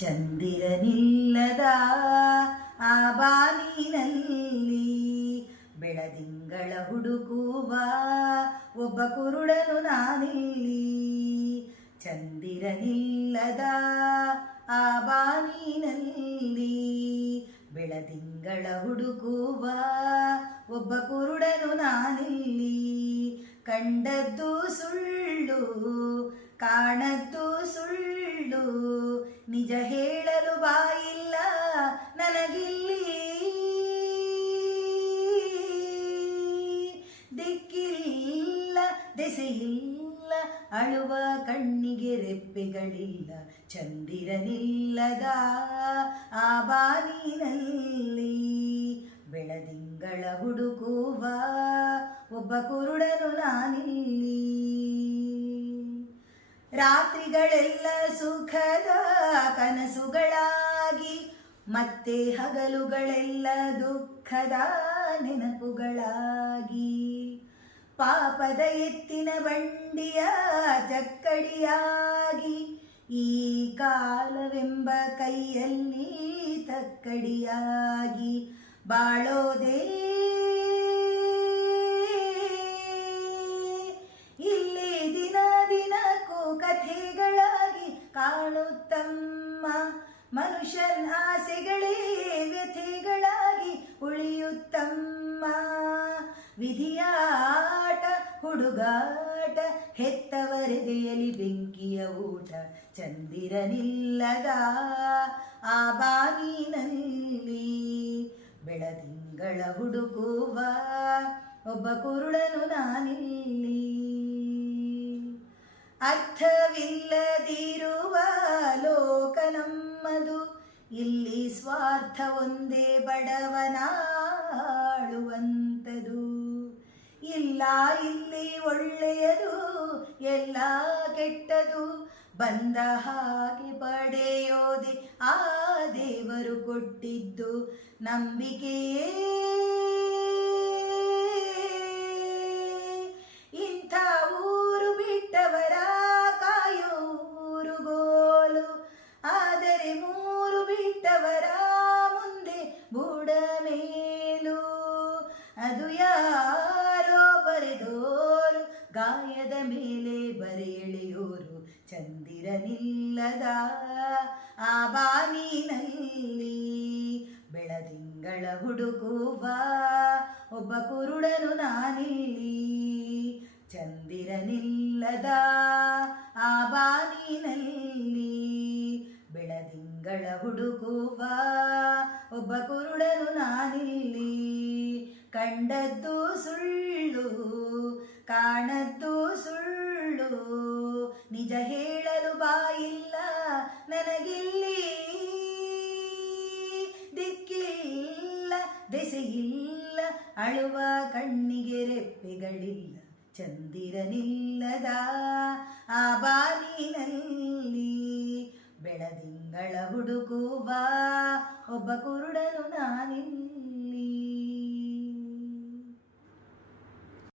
ಚಂದಿರನಿಲ್ಲದ ಆ ಬಾನಿನಲ್ಲಿ ಬೆಳದಿಂಗಳ ಹುಡುಕುವ ಒಬ್ಬ ಕುರುಡನು ನಾನಿಲ್ಲಿ. ಚಂದಿರನಿಲ್ಲದ ಆ ಬಾನಿನಲ್ಲಿ ಬೆಳದಿಂಗಳ ಹುಡುಕುವ ಒಬ್ಬ ಕುರುಡನು ನಾನಿಲ್ಲಿ. ಕಂಡದ್ದು ಸುಳ್ಳು ಕಾಣದ್ದು ಸುಳ್ಳು, ನಿಜ ಹೇಳಲು ಬಾಯಿಲ್ಲ ನನಗಿಲ್ಲಿ. ದಿಕ್ಕಿಲ್ಲ ದೆಸೆಯಿಲ್ಲ, ಅಳುವ ಕಣ್ಣಿಗೆ ರೆಪ್ಪೆಗಳಿಲ್ಲ. ಚಂದಿರನಿಲ್ಲದ ಆ ಬಾನಿನಲ್ಲಿ ಬೆಳದಿಂಗಳ ಹುಡುಕುವ ಒಬ್ಬ ಕುರುಡನು ನಾನಿಲ್ಲಿ. ರಾತ್ರಿಗಳೆಲ್ಲ ಸುಖದ ಕನಸುಗಳಾಗಿ, ಮತ್ತೆ ಹಗಲುಗಳೆಲ್ಲ ದುಃಖದ ನೆನಪುಗಳಾಗಿ. ಪಾಪದ ಎತ್ತಿನ ಬಂಡಿಯ ಚಕ್ಕಡಿಯಾಗಿ, ಈ ಕಾಲವೆಂಬ ಕೈಯಲ್ಲಿ ತಕ್ಕಡಿಯಾಗಿ ಬಾಳೋದೇ ಇಲ್ಲಿ. ದಿನ ದಿನಕ್ಕೂ ಕಥೆಗಳಾಗಿ ಕಾಣುತ್ತಮ್ಮ, ಮನುಷ್ಯನ ಆಸೆಗಳೇ ವ್ಯಥೆಗಳಾಗಿ ಉಳಿಯುತ್ತಮ್ಮ. ವಿಧಿಯಾಟ ಹುಡುಗಾಟ, ಹೆತ್ತವರೆದೆಯಲಿ ಬೆಂಕಿಯ ಊಟ. ಚಂದಿರನಿಲ್ಲದ ಆ ಬಾನಿನಲ್ಲಿ ಬೆಳದಿಂಗಳ ಹುಡುಕುವ ಒಬ್ಬ ಕುರುಡನು ನಾನಿಲ್ಲಿ. ಅರ್ಥವಿಲ್ಲದಿರುವ ಲೋಕ ನಮ್ಮದು, ಇಲ್ಲಿ ಸ್ವಾರ್ಥ ಒಂದೇ ಬಡವನಾಳುವಂಥದು. ಇಲ್ಲ ಇಲ್ಲಿ ಒಳ್ಳೆಯದು ಎಲ್ಲ ಕೆಟ್ಟದು, ಬಂದ ಹಾಗೆ ಪಡೆಯೋದೆ ಆ ದೇವರು ಕೊಟ್ಟಿದ್ದು ನಂಬಿಕೆಯೇ. ಇಂಥ ಊರು ಬಿಟ್ಟವರ ಕಾಯೋ ಊರುಗೋಲು, ಆದರೆ ಮೂರು ಬಿಟ್ಟವರ ಮುಂದೆ ಬುಡ ಮೇಲು. ಅದು ಯಾರೋ ಬರೆದೋರು, ಗಾಯದ ಮೇಲೆ ಬರೆಯೆಳೆಯೋರು. ಚಂದಿರನಿಲ್ಲದ ಆ ಬಾನಿನಲ್ಲಿ ಬೆಳದಿಂಗಳ ಹುಡುಕುವ ಒಬ್ಬ ಕುರುಡನು ನಾನಿಲ್ಲಿ. ಚಂದಿರನಿಲ್ಲದ ಆ ಬಾನಿನಲ್ಲಿ ಬೆಳದಿಂಗಳ ಹುಡುಕುವ ಒಬ್ಬ ಕುರುಡನು ನಾನಿಲ್ಲಿ. ಕಂಡದ್ದು ಸುಳ್ಳು ಕಾಣದ್ದು ಸುಳ್ಳು, ನಿಜ ಹೇಳಲು ಬಾಯಿಲ್ಲ ನನಗಿಲ್ಲಿ. ದಿಕ್ಕಿಲ್ಲ ದೆಸೆಯಿಲ್ಲ, ಅಳುವ ಕಣ್ಣಿಗೆ ರೆಪ್ಪೆಗಳಿಲ್ಲ. ಚಂದಿರನಿಲ್ಲದ ಆ ಬಾನಿನಲ್ಲಿ ಬೆಳದಿಂಗಳ ಹುಡುಕುವ ಒಬ್ಬ ಕುರುಡನು ನಾನಿಲ್ಲಿ.